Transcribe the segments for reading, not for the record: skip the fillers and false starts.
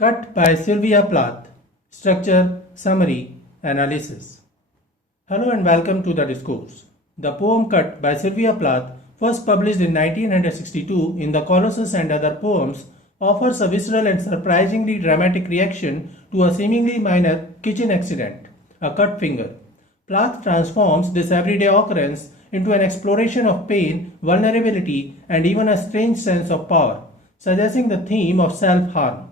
Cut by Sylvia Plath. Structure, summary, analysis. Hello and welcome to the discourse. The poem Cut by Sylvia Plath, first published in 1962 in the Colossus and Other Poems, offers a visceral and surprisingly dramatic reaction to a seemingly minor kitchen accident, a cut finger. Plath transforms this everyday occurrence into an exploration of pain, vulnerability, and even a strange sense of power, suggesting the theme of self-harm.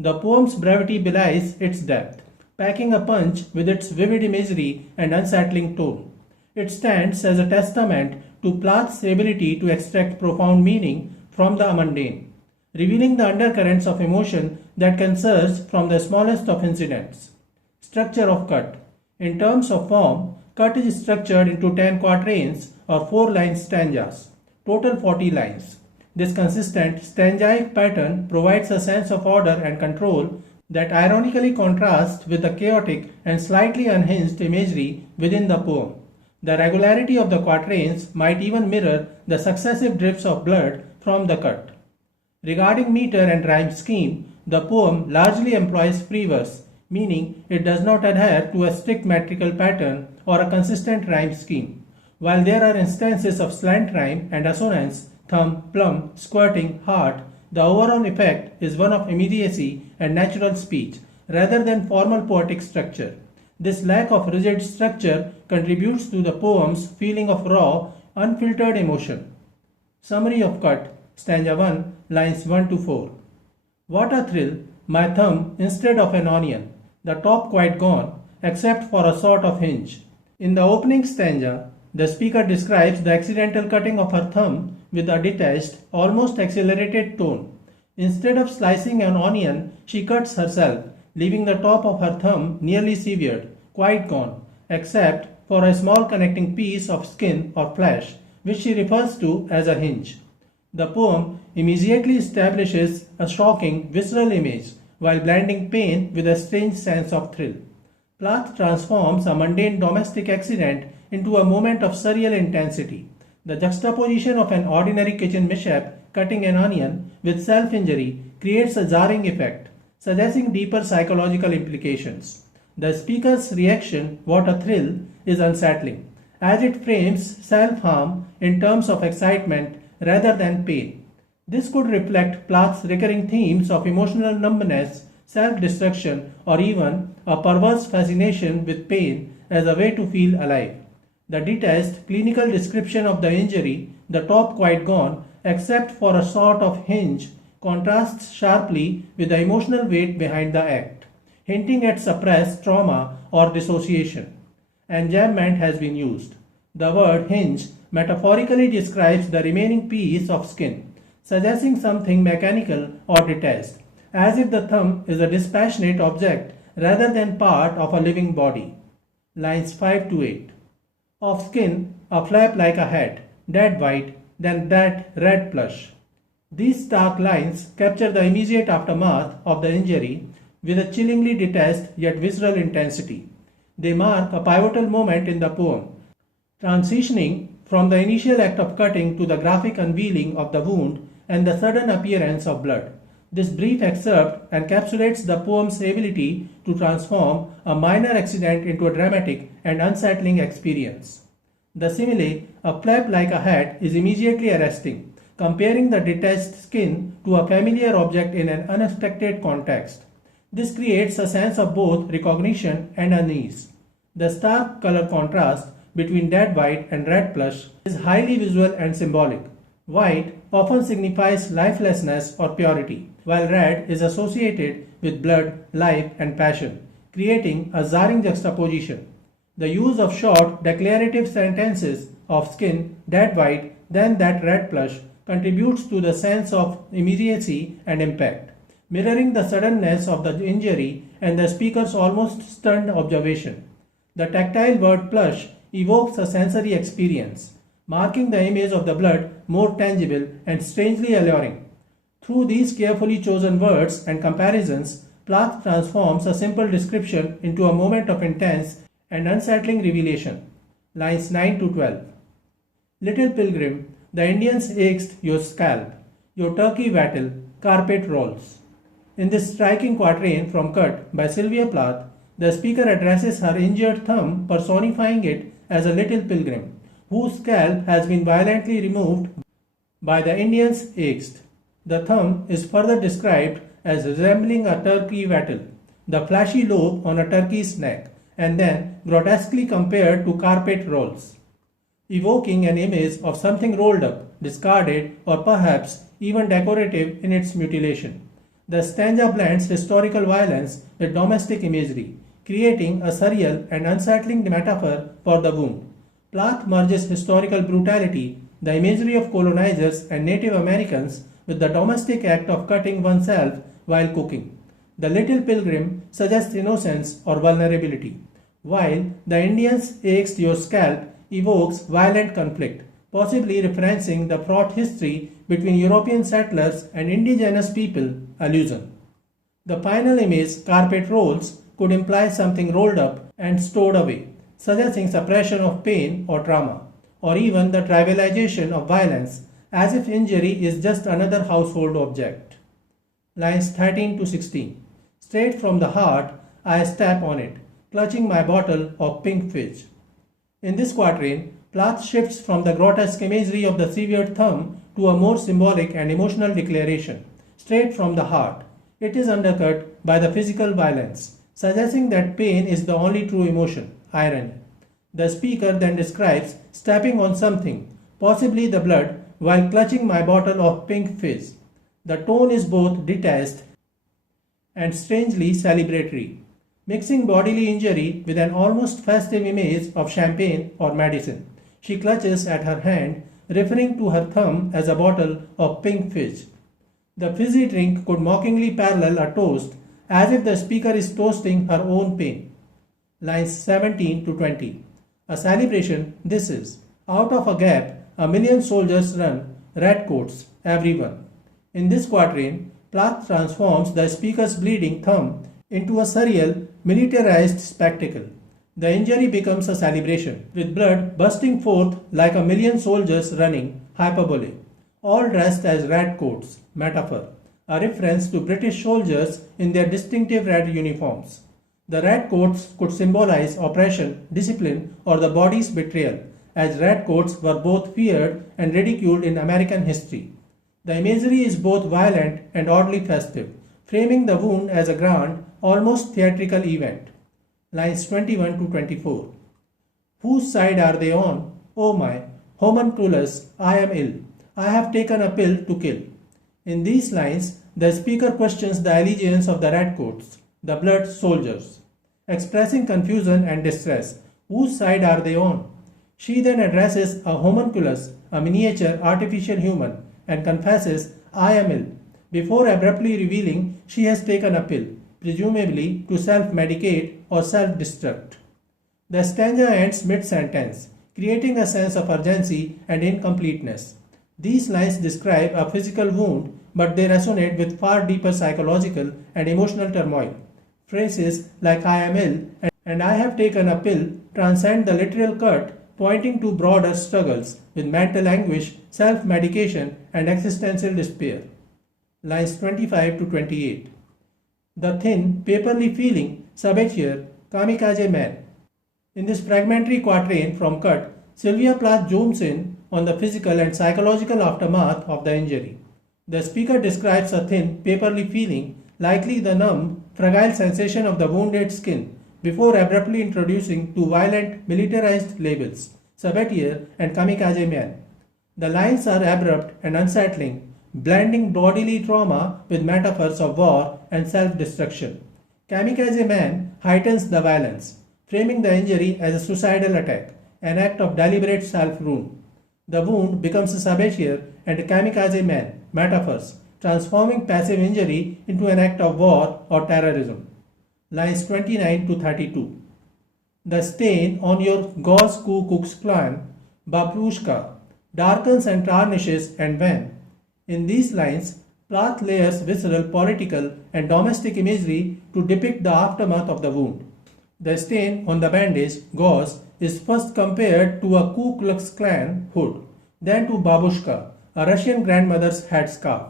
The poem's brevity belies its depth, packing a punch with its vivid imagery and unsettling tone. It stands as a testament to Plath's ability to extract profound meaning from the mundane, revealing the undercurrents of emotion that can surge from the smallest of incidents. Structure of Cut. In terms of form, Cut is structured into 10 quatrains or 4-line stanzas, total 40 lines. This consistent stanzaic pattern provides a sense of order and control that ironically contrasts with the chaotic and slightly unhinged imagery within the poem. The regularity of the quatrains might even mirror the successive drips of blood from the cut. Regarding meter and rhyme scheme, the poem largely employs free verse, meaning it does not adhere to a strict metrical pattern or a consistent rhyme scheme. While there are instances of slant rhyme and assonance, thumb, plum, spurting, heart, the overall effect is one of immediacy and natural speech rather than formal poetic structure. This lack of rigid structure contributes to the poem's feeling of raw, unfiltered emotion. Summary of Cut, stanza 1, lines 1 to 4. What a thrill, my thumb instead of an onion, the top quite gone, except for a sort of hinge. In the opening stanza, the speaker describes the accidental cutting of her thumb with a detached, almost accelerated tone. Instead of slicing an onion, she cuts herself, leaving the top of her thumb nearly severed, quite gone, except for a small connecting piece of skin or flesh, which she refers to as a hinge. The poem immediately establishes a shocking, visceral image, while blending pain with a strange sense of thrill. Plath transforms a mundane domestic accident into a moment of surreal intensity. The juxtaposition of an ordinary kitchen mishap, cutting an onion, with self-injury creates a jarring effect, suggesting deeper psychological implications. The speaker's reaction, what a thrill, is unsettling, as it frames self-harm in terms of excitement rather than pain. This could reflect Plath's recurring themes of emotional numbness, self-destruction, or even a perverse fascination with pain as a way to feel alive. The detached clinical description of the injury, the top quite gone, except for a sort of hinge, contrasts sharply with the emotional weight behind the act, hinting at suppressed trauma or dissociation. Enjambment has been used. The word hinge metaphorically describes the remaining piece of skin, suggesting something mechanical or detached, as if the thumb is a dispassionate object rather than part of a living body. Lines 5 to 8. Of skin, a flap like a hat, dead white, then that red plush. These stark lines capture the immediate aftermath of the injury with a chillingly detached yet visceral intensity. They mark a pivotal moment in the poem, transitioning from the initial act of cutting to the graphic unveiling of the wound and the sudden appearance of blood. This brief excerpt encapsulates the poem's ability to transform a minor accident into a dramatic and unsettling experience. The simile, a flap like a hat, is immediately arresting, comparing the detached skin to a familiar object in an unexpected context. This creates a sense of both recognition and unease. The stark color contrast between dead white and red plush is highly visual and symbolic. White often signifies lifelessness or purity, while red is associated with blood, life, and passion, creating a jarring juxtaposition. The use of short, declarative sentences of skin, dead white, then that red plush contributes to the sense of immediacy and impact, mirroring the suddenness of the injury and the speaker's almost stunned observation. The tactile word plush evokes a sensory experience, marking the image of the blood more tangible and strangely alluring. Through these carefully chosen words and comparisons, Plath transforms a simple description into a moment of intense and unsettling revelation. Lines 9 to 12. Little pilgrim, the Indians axed your scalp, your turkey wattle, carpet rolls. In this striking quatrain from Cut by Sylvia Plath, the speaker addresses her injured thumb, personifying it as a little pilgrim, whose scalp has been violently removed by the Indians axed. The thumb is further described as resembling a turkey wattle, the flashy lobe on a turkey's neck, and then grotesquely compared to carpet rolls, evoking an image of something rolled up, discarded, or perhaps even decorative in its mutilation. The stanza blends historical violence with domestic imagery, creating a surreal and unsettling metaphor for the wound. Plath merges historical brutality, the imagery of colonizers and Native Americans, with the domestic act of cutting oneself while cooking. The little pilgrim suggests innocence or vulnerability, while the Indians axed your scalp evokes violent conflict, possibly referencing the fraught history between European settlers and indigenous people allusion. The final image, carpet rolls, could imply something rolled up and stored away, suggesting suppression of pain or trauma, or even the trivialization of violence, as if injury is just another household object. Lines 13 to 16. Straight from the heart, I step on it, clutching my bottle of pink fizz. In this quatrain, Plath shifts from the grotesque imagery of the severed thumb to a more symbolic and emotional declaration, straight from the heart. It is undercut by the physical violence, suggesting that pain is the only true emotion, irony. The speaker then describes stepping on something, possibly the blood, while clutching my bottle of pink fizz. The tone is both detached and strangely celebratory, mixing bodily injury with an almost festive image of champagne or medicine. She clutches at her hand, referring to her thumb as a bottle of pink fizz. The fizzy drink could mockingly parallel a toast, as if the speaker is toasting her own pain. Lines 17 to 20. A celebration this is. Out of a gap, a million soldiers run, redcoats, everyone. In this quatrain, Plath transforms the speaker's bleeding thumb into a surreal, militarized spectacle. The injury becomes a celebration, with blood bursting forth like a million soldiers running, hyperbole, all dressed as redcoats, metaphor, a reference to British soldiers in their distinctive red uniforms. The redcoats could symbolize oppression, discipline, or the body's betrayal, as redcoats were both feared and ridiculed in American history. The imagery is both violent and oddly festive, framing the wound as a grand, almost theatrical event. Lines 21 to 24. Whose side are they on? Oh my, homunculus, I am ill. I have taken a pill to kill. In these lines, the speaker questions the allegiance of the redcoats, the blood soldiers, expressing confusion and distress. Whose side are they on? She then addresses a homunculus, a miniature artificial human, and confesses, I am ill, before abruptly revealing she has taken a pill, presumably to self-medicate or self-destruct. The stanza ends mid-sentence, creating a sense of urgency and incompleteness. These lines describe a physical wound, but they resonate with far deeper psychological and emotional turmoil. Phrases like I am ill and I have taken a pill transcend the literal cut, pointing to broader struggles with mental anguish, self-medication, and existential despair. Lines 25 to 28. The thin, paperly feeling, sabatier, kamikaze man. In this fragmentary quatrain from Cut, Sylvia Plath zooms in on the physical and psychological aftermath of the injury. The speaker describes a thin, paperly feeling, likely the numb, fragile sensation of the wounded skin, before abruptly introducing two violent, militarized labels, sabatier and kamikaze man. The lines are abrupt and unsettling, blending bodily trauma with metaphors of war and self-destruction. Kamikaze man heightens the violence, framing the injury as a suicidal attack, an act of deliberate self-ruin. The wound becomes a sabatier and a kamikaze man, metaphors, transforming passive injury into an act of war or terrorism. Lines 29 to 32. The stain on your gauze Ku Klux Klan, Babrushka, darkens and tarnishes and when. In these lines, Plath layers visceral, political, and domestic imagery to depict the aftermath of the wound. The stain on the bandage, gauze, is first compared to a Ku Klux Klan hood, then to babushka, a Russian grandmother's headscarf,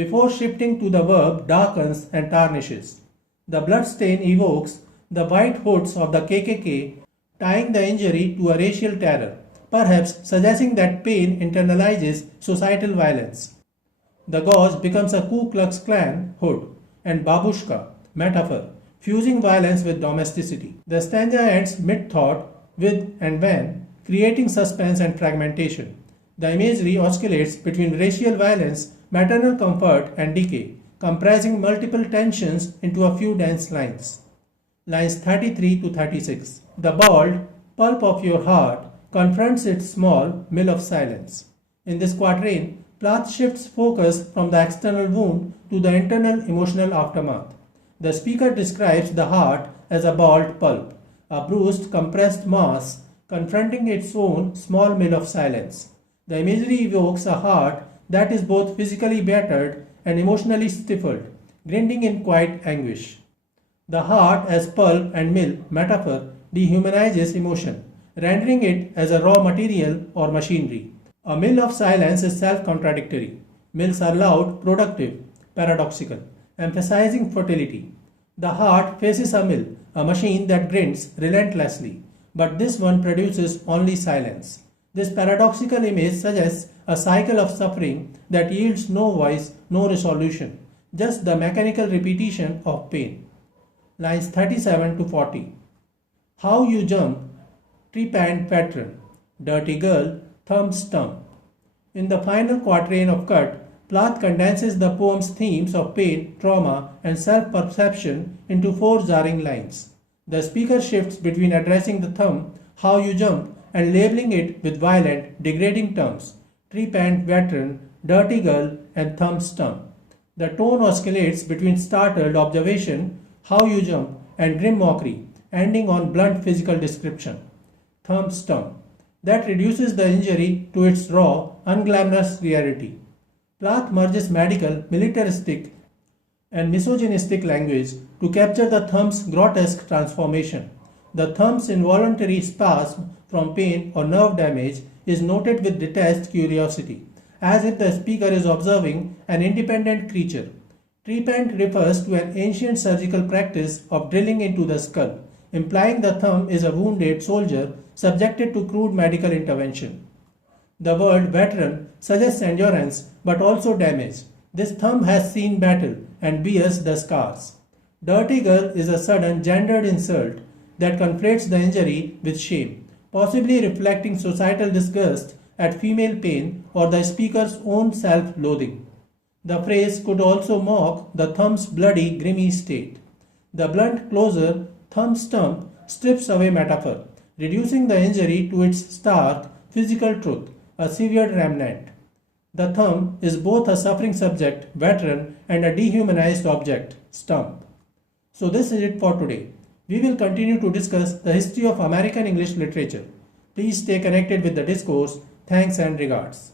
before shifting to the verb darkens and tarnishes. The bloodstain evokes the white hoods of the KKK, tying the injury to a racial terror, perhaps suggesting that pain internalizes societal violence. The gauze becomes a Ku Klux Klan hood and babushka metaphor, fusing violence with domesticity. The stanza ends mid-thought, with and when, creating suspense and fragmentation. The imagery oscillates between racial violence, maternal comfort, and decay, comprising multiple tensions into a few dense lines. Lines 33 to 36. The bald pulp of your heart confronts its small mill of silence. In this quatrain, Plath shifts focus from the external wound to the internal emotional aftermath. The speaker describes the heart as a bald pulp, a bruised, compressed mass confronting its own small mill of silence. The imagery evokes a heart that is both physically battered and emotionally stifled, grinding in quiet anguish. The heart as pulp and mill metaphor dehumanizes emotion, rendering it as a raw material or machinery. A mill of silence is self-contradictory. Mills are loud, productive, paradoxical, emphasizing fertility. The heart faces a mill, a machine that grinds relentlessly, but this one produces only silence. This paradoxical image suggests a cycle of suffering that yields no voice, no resolution, just the mechanical repetition of pain. Lines 37 to 40. How you jump, trepanned patron, dirty girl, thumb stump. In the final quatrain of Cut, Plath condenses the poem's themes of pain, trauma, and self-perception into 4 jarring lines. The speaker shifts between addressing the thumb, how you jump, and labeling it with violent, degrading terms, trepanned veteran, dirty girl, and thumb stump. The tone oscillates between startled observation, how you jump, and grim mockery, ending on blunt physical description, thumb stump, that reduces the injury to its raw, unglamorous reality. Plath merges medical, militaristic, and misogynistic language to capture the thumb's grotesque transformation. The thumb's involuntary spasm from pain or nerve damage is noted with detached curiosity, as if the speaker is observing an independent creature. Trepanned refers to an ancient surgical practice of drilling into the skull, implying the thumb is a wounded soldier subjected to crude medical intervention. The word veteran suggests endurance but also damage. This thumb has seen battle and bears the scars. Dirty girl is a sudden gendered insult that conflates the injury with shame, possibly reflecting societal disgust at female pain or the speaker's own self-loathing. The phrase could also mock the thumb's bloody, grimy state. The blunt closer, thumb stump, strips away metaphor, reducing the injury to its stark, physical truth, a severed remnant. The thumb is both a suffering subject, veteran, and a dehumanized object, stump. So this is it for today. We will continue to discuss the history of American English literature. Please stay connected with the discourse. Thanks and regards.